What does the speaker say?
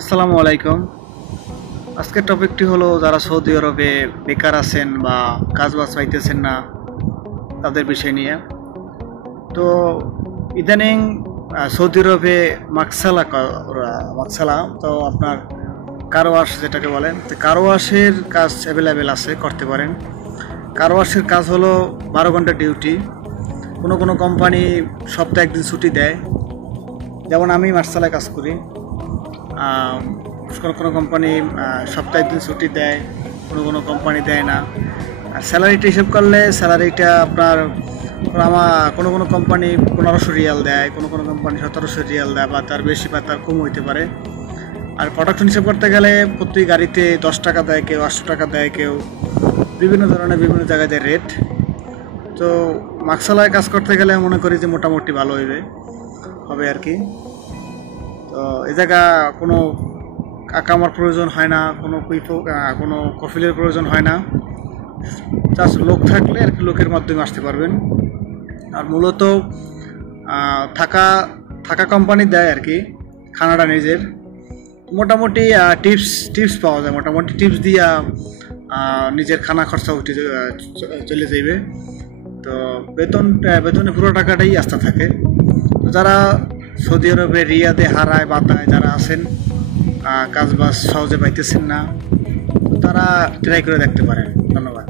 আসসালামু আলাইকুম। আজকের টপিকটি হলো যারা সৌদি আরবে বেকার আছেন বা কাজবাজ পাইতেছেন না তাদের বিষয় নিয়ে। তো ইদানিং সৌদি আরবে মাকসালা তো আপনার কারওয়াশ যেটাকে বলেন, তো কারওয়াশের কাজ অ্যাভেলেবেল আছে, করতে পারেন। কারওয়াশের কাজ হলো 12 ঘন্টা ডিউটি। কোনো কোনো কোম্পানি সপ্তাহে একদিন ছুটি দেয়, যেমন আমি মার্সালায় কাজ করি। কোনো কোনো কোম্পানি সপ্তাহে একদিন ছুটি দেয়, কোনো কোনো কোম্পানি দেয় না। আর স্যালারিটা হিসেব করলে স্যালারিটা আপনার কোনো কোনো কোম্পানি 1500 রিয়াল দেয়, কোনো কোনো কোম্পানি 1700 রিয়াল দেয়, বা তার বেশি বা তার কম হইতে পারে। আর প্রোডাকশন হিসেব করতে গেলে প্রতি গাড়িতে 10 টাকা দেয়, কেউ 800 টাকা দেয়, কেউ বিভিন্ন ধরনের বিভিন্ন জায়গায় দেয় রেট। তো মাকসালায় কাজ করতে গেলে মনে করি যে মোটামুটি ভালো হবে আর কি। তো এ জায়গা কোনো আকামার প্রয়োজন হয় না, কোনো কফিলের প্রয়োজন হয় না। জাস্ট লোক থাকলে আর কি, লোকের মাধ্যমে আসতে পারবেন। আর মূলত থাকা থাকা কোম্পানি দেয় আর কি, খানাটা নিজের। মোটামুটি টিপস পাওয়া যায়, মোটামুটি টিপস দিয়া নিজের খানা খরচা চলে যাইবে। তো বেতনে পুরো টাকাটাই আস্থা থাকে। তো যারা সৌদি আরবে রিয়াদে, হারায়, বাতায় যারা আছেন, কাজবাজ সহজে পাইতেছেন না, তারা ট্রাই করে দেখতে পারেন। ধন্যবাদ।